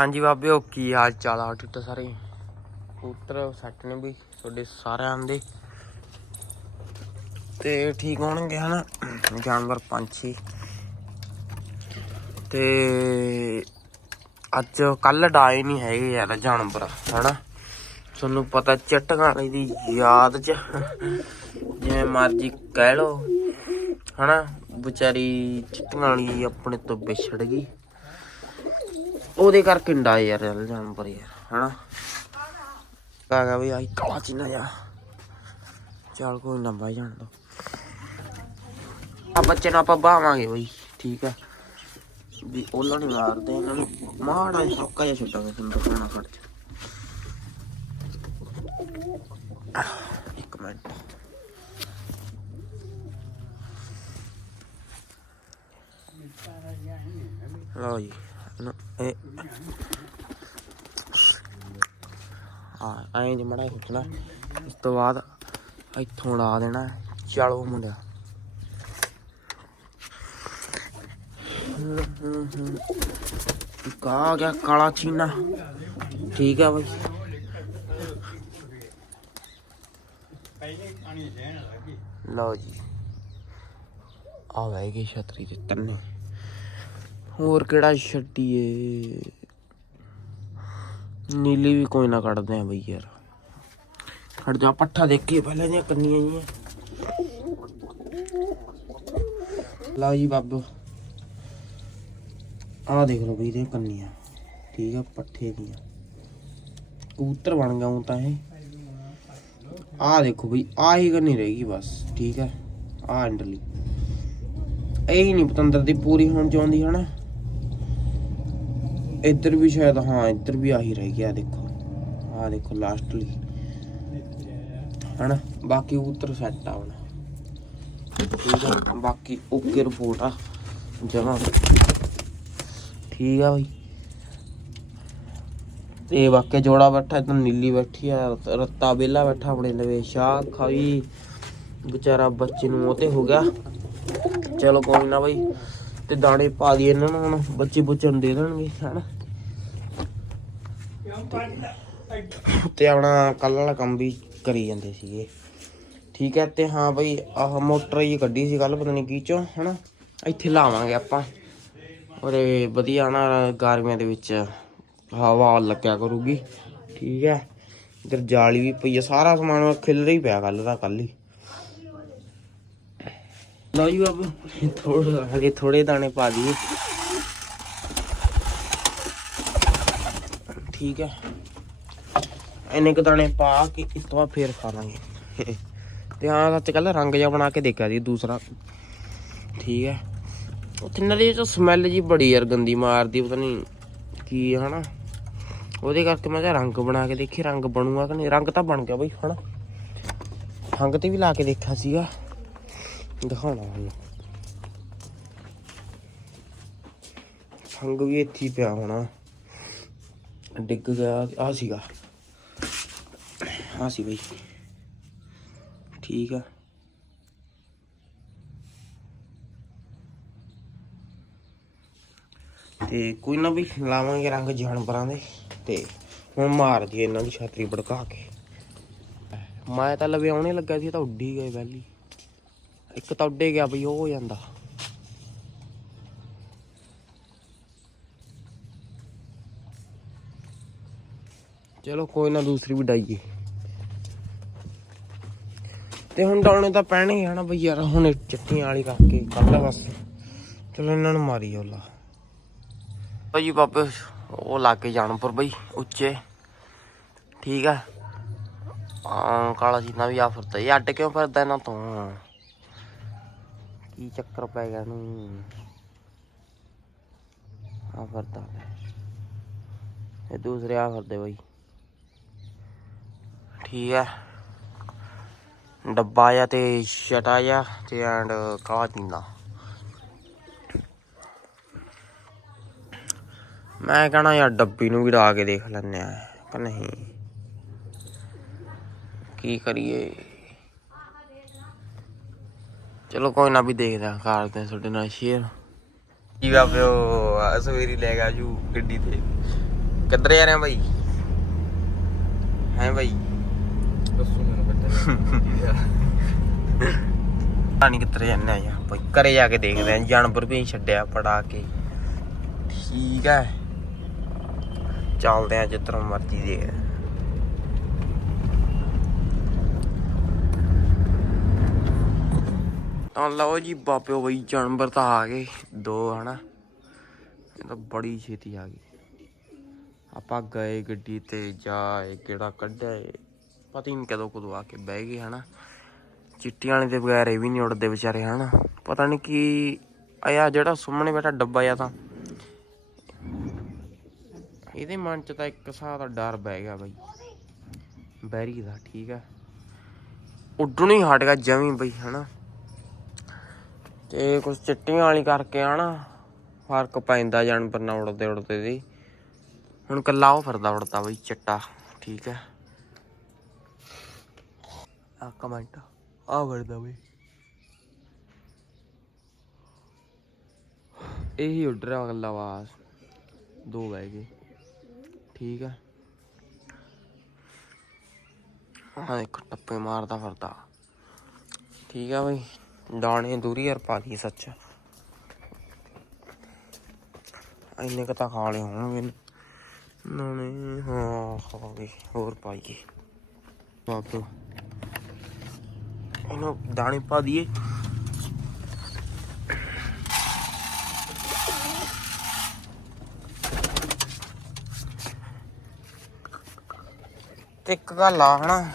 ਹਾਂਜੀ ਬਾਬੇ, ਉਹ ਕੀ ਹਾਲ ਚਾਲ ਆ ਠੀਕ ਸਾਰੇ? ਕਬੂਤਰ ਸੱਟ ਨੇ ਵੀ, ਤੁਹਾਡੇ ਸਾਰਿਆਂ ਦੇ। ਤੇ ਠੀਕ ਹੋਣਗੇ, ਹਨਾ? ਜਾਨਵਰ, ਪੰਛੀ। ਤੇ ਅੱਜ ਕੱਲ ਡਾਏ ਨਹੀਂ ਹੈਗੇ ਯਾਰ ਜਾਨਵਰ, ਹਨਾ? ਤੁਹਾਨੂੰ ਪਤਾ ਚਟਗਾਣੀ ਦੀ ਯਾਦ ਚ, ਜਿਵੇਂ ਮਰਜ਼ੀ ਕਹਿ ਲੋ ਹਨਾ? ਵਿਚਾਰੀ ਚਟਗਾਣੀ ਆਪਣੇ ਤੋਂ ਵਿਛੜ ਗਈ। ਉਹਦੇ ਕਰਕੇ ਡਾ ਯਾਰ ਚੱਲ ਜਾਨਵਰ ਯਾਰ, ਹਨਾ? ਕਾਗਾ ਵੀ ਆਈ ਕਾਲਾ ਚੀਨਾ ਜਾ ਚੱਲ ਕੋਈ ਨਾ, ਬਾਈ ਜਾਣ ਦੋ। ਆ ਬੱਚੇ ਨੂੰ ਆਪਾਂ ਬਾਵਾਂਗੇ ਬਈ, ਠੀਕ ਆ? ਵੀ ਉਹਨਾਂ ਨੂੰ ਮਾਰਦੇ ਇਹਨਾਂ ਨੂੰ ਮਾੜਾ ਜਿਹਾ ਹੌਕਾ ਜਿਹਾ ਛੱਡਾਂਗੇ ਤੁਹਾਨੂੰ ਦਿਖਾਉਣਾ ਫੜ ਚ ਇੱਕ ਮਿੰਟ। ਲਓ ਜੀ। ਇਹਨੂੰ ਇਹ ਆ ਐਂ ਜਿ ਖਿੱਚਣਾ ਉਸ ਤੋਂ ਬਾਅਦ ਇੱਥੋਂ ਲਾ ਦੇਣਾ, ਚਲੋ ਮੁੰਡਿਆ। ਕਾ ਗਿਆ ਕਾਲਾ ਚੀਨਾ। ਠੀਕ ਆ ਬਈ। ਲਓ ਜੀ। ਆ ਵੈ ਛਤਰੀ ਦੇ ਤੰਨੇ। ਹੋਰ ਕਿਹੜਾ ਛੱਡੀਏ? ਨੀਲੀ ਵੀ ਕੋਈ ਨਾ ਕੱਢਦੇ ਆ ਬਈ ਯਾਰ। ਖੜ ਜਾ, ਪੱਠਾ ਦੇਖੀਏ ਪਹਿਲਾਂ ਦੀਆਂ ਕੰਨੀਆਂ ਜੀਆਂ ਲਓ ਜੀ ਬਾਬੂ। ਆਹ ਦੇਖ ਲਓ ਬਈ ਇਹ ਕੰਨੀਆਂ। ਠੀਕ ਆ, ਪੱਠੇ ਦੀਆਂ। ਕਬੂਤਰ ਬਣ ਗਿਆ ਹੁਣ ਤਾਂ ਇਹ। ਆਹ ਦੇਖੋ ਬਈ, ਆਹ ਹੀ ਕਰਨੀ ਰਹੇਗੀ ਬਸ। ਠੀਕ ਹੈ ਆਹ ਅੰਡਰਲੀ ਇਹ ਹੀ ਨਹੀਂ ਪਤੰਦਰ ਦੀ ਪੂਰੀ ਹੋਣ ਚਾਹੁੰਦੀ ਹਨਾ? ਇੱਧਰ ਵੀ ਸ਼ਾਇਦ, ਹਾਂ, ਇੱਧਰ ਵੀ ਆਹੀ ਰਹਿ ਗਿਆ, ਦੇਖੋ। ਆਹ ਦੇਖੋ ਲਾਸਟਲੀ ਹਨਾ? ਬਾਕੀ ਕਬੂਤਰ ਸੈੱਟ ਆ ਹੁਣ। ਠੀਕ ਆ? ਬਾਕੀ ਓਕੇ ਰਿਪੋਰਟ ਆ। ਜਮਾ। ਠੀਕ ਆ ਬਈ। ਤੇ ਵਾਕੇ ਜੋੜਾ ਬੈਠਾ, ਇਧਰ ਨੀਲੀ ਬੈਠੀ ਆ, ਰੱਤਾ ਬੇਲਾ ਬੈਠਾ ਆਪਣੇ ਲਵੇ ਸ਼ਾਹ, ਖਾਈ। ਵਿਚਾਰਾ ਬੱਚੇ ਨੂੰ ਉਹ ਤੇ ਹੋ ਗਿਆ। ਚਲੋ ਕੋਈ ਨਾ ਬਈ। ਤੇ ਦਾਣੇ ਪਾ ਦਈਏ ਇਹਨਾਂ ਨੂੰ ਹੁਣ, ਬੱਚੇ ਬੁੱਚੇ ਨੂੰ ਦੇ ਦੇਣਗੇ, ਹਨਾ? ਤੇ ਆਪਣਾ ਕੱਲ ਵਾਲਾ ਕੰਮ ਵੀ ਕਰੀ ਜਾਂਦੇ ਸੀਗੇ। ਠੀਕ ਹੈ, ਤੇ ਹਾਂ ਬਈ, ਆਹ ਮੋਟਰ ਹੀ ਕੱਢੀ ਸੀ ਕੱਲ ਪਤਾ ਨਹੀਂ ਕੀ ਚੋਂ ਹਨਾ? ਇੱਥੇ ਲਾਵਾਂਗੇ ਆਪਾਂ। ਔਰੇ ਵਧੀਆ ਨਾ, ਗਰਮੀਆਂ ਦੇ ਵਿੱਚ ਹਵਾ ਲੱਗਿਆ ਕਰੂਗੀ। ਠੀਕ ਹੈ, ਇਧਰ ਜਾਲੀ ਵੀ ਪਈ ਆ, ਸਾਰਾ ਸਮਾਨ ਖਿਲ ਹੀ ਪਿਆ ਕੱਲ ਦਾ ਕੱਲ ਹੀ। ਲਓ ਜੀ ਬਾਬੂ ਥੋੜਾ ਹਲੇ ਥੋੜੇ ਦਾਣੇ ਪਾ ਦਈਏ। ਠੀਕ ਹੈ। ਇੰਨੇ ਕੁ ਦਾਣੇ ਪਾ ਕੇ ਇਸ ਤੋਂ ਬਾਅਦ ਫੇਰ ਖਾ ਲਾਂਗੇ। ਤੇ ਹਾਂ, ਸੱਚ ਕੱਲ ਰੰਗ ਜਿਹਾ ਬਣਾ ਕੇ ਦੇਖਿਆ ਸੀ, ਦੂਸਰਾ। ਠੀਕ ਹੈ। ਉੱਥੇ ਨਦੀ ਚ ਸਮੈਲ ਜੀ ਬੜੀ ਯਾਰ ਗੰਦੀ ਮਾਰਦੀ, ਪਤਾ ਨਹੀਂ ਕੀ ਹੈ ਹਨਾ। ਉਹਦੇ ਕਰਕੇ ਮੈਂ ਕਿਹਾ ਰੰਗ ਬਣਾ ਕੇ ਦੇਖੀ ਰੰਗ ਬਣੂਗਾ ਕਿ ਨਹੀਂ? ਰੰਗ ਤਾਂ ਬਣ ਗਿਆ ਬਈ, ਹਨਾ। ਰੰਗ ਤੇ ਵੀ ਲਾ ਕੇ ਦੇਖਿਆ ਸੀਗਾ। ਦਿਖਾਉਣਾ ਹੁਣ। ਫੰਗ ਵੀ ਇੱਥੇ ਪਿਆ ਹੋਣਾ। ਡਿੱਗ ਗਿਆ ਆ ਸੀਗਾ। ਆ ਸੀ ਬਈ। ਠੀਕ ਆ। ਤੇ ਕੋਈ ਨਾ ਵੀ ਲਾਵਾਂਗੇ ਰੰਗ ਜਾਨਵਰਾਂ ਦੇ ਤੇ ਹੁਣ ਮਾਰ ਦਈਏ ਇਹਨਾਂ ਦੀ ਛਾਤਰੀ ਭੜਕਾ ਕੇ। ਮੈਂ ਤਾਂ ਲਵੇ ਆਉਣੇ ਲੱਗਾ ਸੀ ਤਾਂ ਉੱਡੀ ਗਏ ਵੈਲੀ ਇੱਕ ਤਾਂ ਉੱਡੇ ਗਿਆ ਬਈ, ਉਹ ਹੋ ਜਾਂਦਾ। ਚਲੋ ਕੋਈ ਨਾ, ਦੂਸਰੀ ਵੀ ਡਾਈਏ। ਤੇ ਹੁਣ ਡਾਉਣੇ ਤਾਂ ਪੈਣੇ ਹੀ ਆ ਨਾ ਬਈ ਯਾਰ, ਹੁਣ ਚਿੱਟੀਆਂ ਵਾਲੀ ਕਰਕੇ ਕੱਲ ਬਸ। ਚਲੋ ਇਹਨਾਂ ਨੂੰ ਮਾਰੀ ਜਾਓਲਾ ਭਾਈ ਬਾਬੇ, ਉਹ ਲਾ ਕੇ ਜਾਨਪੁਰ ਬਈ, ਉੱਚੇ। ਠੀਕ ਆ। ਕਾਲਾ ਜੀਨਾ ਵੀ ਆ ਫਿਰਦਾ। ਇਹ ਅੱਡ ਕਿਉਂ ਫਿਰਦਾ ਇਹਨਾਂ ਤੋਂ? ਕੀ ਚੱਕਰ ਪੈ ਗਿਆ ਨੂੰ ਆ ਫਿਰਦਾ ਇਹ ਦੂਸਰੇ ਆ ਫਿਰਦੇ ਬਈ। ਠੀਕ ਆ। ਡੱਬਾ ਆ ਤੇ ਛਟਾ ਆ ਤੇ ਐਂਡ ਕਾਲਾ ਚੀਨਾ। ਮੈਂ ਕਹਣਾ ਯਾਰ ਡੱਬੀ ਨੂੰ ਵੀ ਲਾ ਕੇ ਦੇਖ ਲੈਨੇ ਆ, ਕਿ ਨਹੀਂ? ਕੀ ਕਰੀਏ? ਚਲੋ ਕੋਈ ਨਾ ਵੀ ਦੇਖਦੇ ਆ ਕਰਦੇ ਆ ਤੁਹਾਡੇ ਨਾਲ ਸ਼ੇਅਰ ਕੀ ਬਾਬੇ ਉਹ ਸਵੇਰੀ ਲੈ ਗਿਆ ਜੂ ਗੱਡੀ ਤੇ। ਕਿੱਧਰ ਜਾ ਰਹੇ ਆ ਬਾਈ? ਹੈ ਬਾਈ? ਦੱਸੋ ਮੈਨੂੰ ਪਤਾ ਨਹੀਂ ਕਿੱਧਰ ਜਾਂਦੇ ਆ ਯਾਰ ਬਾਈ ਘਰੇ ਜਾ ਕੇ ਦੇਖਦੇ ਆ ਜਾਨਵਰ ਵੀ ਛੱਡਿਆ ਪੜਾ ਕੇ। ਠੀਕ ਹੈ ਚੱਲਦੇ ਆ ਜਿੱਧਰੋਂ ਮਰਜ਼ੀ ਦੇ ਤਾਂ ਲਓ ਜੀ ਬਾਪਿਓ ਬਈ ਜਾਨਵਰ ਤਾਂ ਆ ਗਏ। ਦੋ, ਹਨਾ। ਇਹ ਤਾਂ ਬੜੀ ਛੇਤੀ ਆ ਗਈ। ਆਪਾਂ ਗਏ ਗੱਡੀ ਤੇ ਜਾਏ ਕਿਹੜਾ ਕੱਢਿਆ ਪਤਾ ਹੀ ਨਹੀਂ ਕਦੋਂ ਕਦੋਂ ਆ ਕੇ ਬਹਿ ਗਏ, ਹਨਾ। ਚਿੱਟੀਆਂ ਵਾਲੇ ਦੇ ਬਗੈਰ ਇਹ ਵੀ ਨਹੀਂ ਉੱਡਦੇ ਵਿਚਾਰੇ, ਹਨਾ। ਪਤਾ ਨਹੀਂ ਕੀ ਆਇਆ ਜਿਹੜਾ ਸੁਮਣੇ ਬੈਠਾ ਡੱਬਾ ਆ ਤਾਂ। ਇਹਦੇ ਮਨ ਚ ਤਾਂ ਇੱਕ ਸਾਹ ਦਾ ਡਰ ਬਹਿ ਗਿਆ ਬਈ। ਬੈਰੀ ਦਾ, ਠੀਕ ਆ। ਉੱਡਣ ਹੀ ਹਟ ਗਿਆ ਜਮੀ ਬਈ, ਹਨਾ। ਤੇ ਕੁਝ ਚਿੱਟੀਆਂ ਵਾਲੀ ਕਰਕੇ ਹਨਾ ਫ਼ਰਕ ਪੈਂਦਾ ਜਾਨਵਰ ਨਾਲ ਉੜਦੇ ਉੜਦੇ ਦੀ। ਹੁਣ ਕੱਲਾ ਉਹ ਫਿਰਦਾ ਉੜਦਾ ਬਈ ਚਿੱਟਾ ਠੀਕ ਹੈ। ਆ ਕਮੈਂਟ ਆ ਵਰਦਾ ਬਈ। ਇਹੀ ਉੱਡ ਰਿਹਾ ਅਗਲਾ ਵਾਸ ਦੋ ਬਹਿ ਗਏ। ਠੀਕ ਹੈ। ਹਾਂ ਇੱਕ ਟੱਪੇ ਮਾਰਦਾ ਫਿਰਦਾ। ਠੀਕ ਹੈ ਬਈ। ਦਾਣੇ ਦੂਰੀ ਯਾਰ ਪਾ ਦੀ ਸੱਚ। ਇੰਨੇ ਕੁ ਤਾਂ ਖਾ ਲਏ ਹੋਣਗੇ ਨਾਲੇ ਹਾਂ, ਖਾ ਗਏ। ਹੋਰ ਪਾਈਏ। ਬਾਬੂ ਇਹਨੂੰ ਦਾਣੇ ਪਾ ਦਈਏ। ਤੇ ਇੱਕ ਗੱਲ ਆ, ਹਨਾ।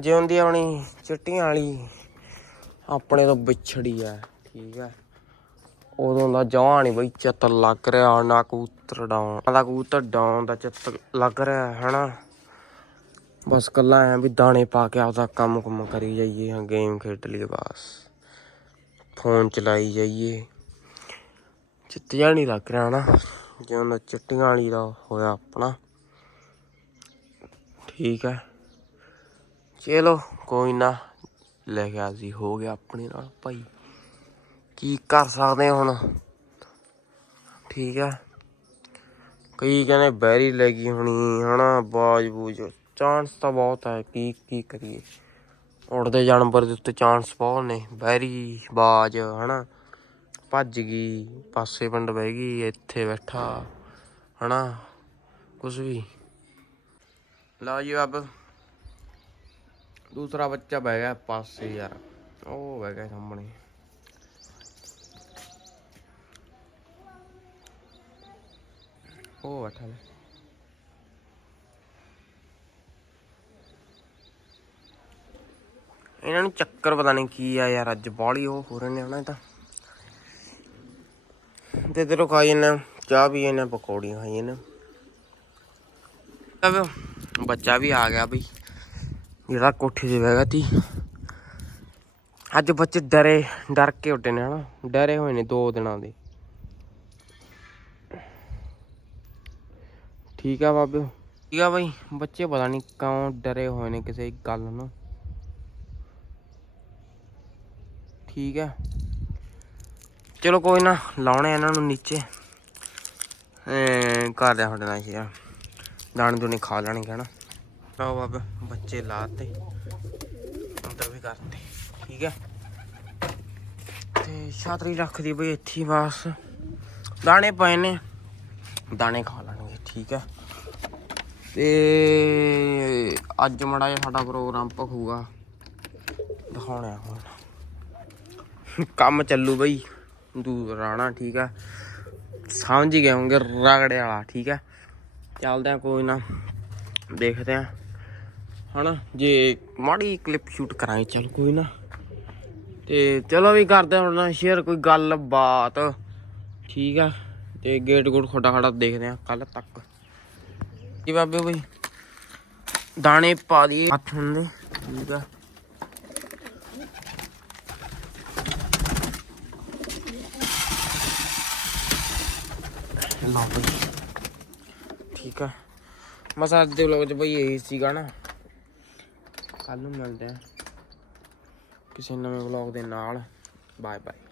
ਜਿਉਂਦੀ ਆਪਣੀ ਚਿੱਟੀਆਂ ਵਾਲੀ। ਆਪਣੇ ਤੋਂ ਵਿਛੜੀ ਆ, ਠੀਕ ਆ। ਉਦੋਂ ਦਾ ਜਵਾਂ ਨੀ ਬਈ ਚਿੱਤ ਲੱਗ ਰਿਹਾ, ਨਾ ਕਬੂਤਰ ਡਾਉਣ, ਨਾ ਕਬੂਤਰ ਡਾਉਣ ਦਾ ਚਿੱਤ ਲੱਗ ਰਿਹਾ, ਹਨਾ। ਬਸ ਕੱਲਾ ਐ ਵੀ ਦਾਣੇ ਪਾ ਕੇ ਆਪਦਾ ਕੰਮ ਕੁਮ ਕਰੀ ਜਾਈਏ, ਹਾਂ, ਗੇਮ ਖੇਡ ਲਈਏ ਬਸ। ਫੋਨ ਚਲਾਈ ਜਾਈਏ। ਚਿੱਤ ਜਿਹਾ ਨਹੀਂ ਲੱਗ ਰਿਹਾ ਨਾ ਜਿਉਂ ਚਿੱਟੀਆਂ ਵਾਲੀ ਦਾ ਹੋਇਆ ਆਪਣਾ। ਠੀਕ ਹੈ ਚਲੋ, ਕੋਈ ਨਾ। ਲੈ ਗਿਆ ਸੀ, ਹੋ ਗਿਆ ਆਪਣੇ ਨਾਲ ਭਾਈ। ਕੀ ਕਰ ਸਕਦੇ ਹੁਣ? ਠੀਕ ਹੈ ਕਈ ਕਹਿੰਦੇ ਬੈਰੀ ਲੈ ਗਈ ਹੋਣੀ, ਹਨਾ, ਬਾਜ ਬੂਜ। ਚਾਂਸ ਤਾਂ ਬਹੁਤ ਹੈ ਕੀ ਕੀ ਕਰੀਏ। ਉੜਦੇ ਜਾਨਵਰ ਦੇ ਉੱਤੇ ਚਾਂਸ ਬਹੁਤ ਨੇ। ਬੈਰੀ, ਬਾਜ, ਹਨਾ। ਭੱਜ ਗਈ, ਪਾਸੇ ਪਿੰਡ ਬਹਿ ਗਈ, ਇੱਥੇ ਬੈਠਾ, ਹਨਾ। ਕੁਝ ਵੀ। ਲਓ ਜੀ ਅਬ ਦੂਸਰਾ ਬੱਚਾ ਬਹਿ ਗਿਆ ਪਾਸੇ ਯਾਰ, ਉਹ ਬਹਿ ਗਿਆ ਸਾਹਮਣੇ। ਉਹ ਬੈਠਾ ਲੈ ਇਹਨਾਂ ਨੂੰ ਚੱਕਰ ਪਤਾ ਨਹੀਂ ਕੀ ਆ ਯਾਰ, ਅੱਜ ਬਾਹਲੀ ਉਹ ਹੋ ਰਹੇ ਨੇ ਹਨਾ ਤਾਂ। ਤੇ ਇਧਰੋਂ ਖਾਈ ਇਹਨਾਂ ਚਾਹ ਵੀ ਇਹਨਾਂ ਪਕੌੜੀਆਂ ਖਾਈ ਇਹਨਾਂ ਬੱਚਾ ਵੀ ਆ ਗਿਆ ਬਈ। ਜਿਹੜਾ ਕੋਠੇ ਤੇ ਬਹਿ ਤੀ। ਅੱਜ ਬੱਚੇ ਡਰੇ, ਡਰ ਕੇ ਉੱਡੇ ਨੇ ਹਨਾ। ਡਰੇ ਹੋਏ ਨੇ ਦੋ ਦਿਨਾਂ ਦੇ। ਠੀਕ ਆ ਬਾਬੇ। ਠੀਕ ਆ ਬਾਈ। ਬੱਚੇ ਪਤਾ ਨਹੀਂ ਕਿਉਂ ਡਰੇ ਹੋਏ ਨੇ ਕਿਸੇ ਗੱਲ ਨੂੰ। ਠੀਕ ਆ। ਚਲੋ ਕੋਈ ਨਾ, ਲਾਉਣੇ ਇਹਨਾਂ ਨੂੰ ਨੀਚੇ। ਐ ਕਰਦੇ ਤੁਹਾਡੇ ਨਾਲ ਸ਼ੇਅਰ ਦਾਣੇ ਦੂਣੇ ਖਾ ਲੈਣਗੇ ਹਨਾ। ਆਓ ਬਾਬੇ ਬੱਚੇ ਲਾਤੇ, ਅੰਦਰ ਵੀ ਕਰਤੇ, ਠੀਕ ਹੈ। ਤੇ ਛਾਤਰੀ ਰੱਖਦੀ ਬਈ ਇੱਥੇ ਬਸ। ਦਾਣੇ ਪਏ ਨੇ, ਦਾਣੇ ਖਾ ਲੈਣਗੇ, ਠੀਕ ਹੈ। ਤੇ ਅੱਜ ਮੜਾ ਜਿਹਾ ਸਾਡਾ ਪ੍ਰੋਗਰਾਮ ਭਖੂਗਾ। ਦਿਖਾਉਣਾ ਹੁਣ। ਕੰਮ ਚੱਲੂ ਬਈ, ਦੂਰ ਰਾਣਾ ਠੀਕ ਆ ਸਮਝ ਹੀ ਗਏ ਹੋਗੇ ਰਗੜੇ ਵਾਲਾ, ਠੀਕ ਆ ਚੱਲਦੇ ਆ ਕੋਈ ਨਾ। ਦੇਖਦੇ ਆ ਹਨਾ? ਜੇ ਮਾੜੀ ਕਲਿੱਪ ਸ਼ੂਟ ਕਰਾਂਗੇ, ਚਲ ਕੋਈ ਨਾ। ਤੇ ਚਲੋ ਵੀ ਕਰਦੇ ਹੁਣ ਨਾ ਸ਼ੇਅਰ ਕੋਈ ਗੱਲ ਬਾਤ ਠੀਕ ਆ? ਤੇ ਗੇਟ ਗੂਟ ਖੋਡਾ ਖੜਾ ਦੇਖਦੇ ਆ ਕੱਲ ਤੱਕ। ਜੀ ਬਾਬੇ ਬਈ, ਦਾਣੇ ਪਾ ਦਈਏ ਹੱਥ ਹੁੰਦੇ ਠੀਕ ਆ? ਲਓ ਬਈ। ਠੀਕ ਆ? ਮਸਾ ਅੱਜ ਦੇ ਵਲੋਗ 'ਚ ਬਈ ਇਹ ਸੀਗਾ ਨਾ। ਕੱਲ ਨੂੰ ਮਿਲਦੇ ਆ ਕਿਸੇ ਨਵੇਂ ਵਲੋਗ ਦੇ ਨਾਲ। Bye bye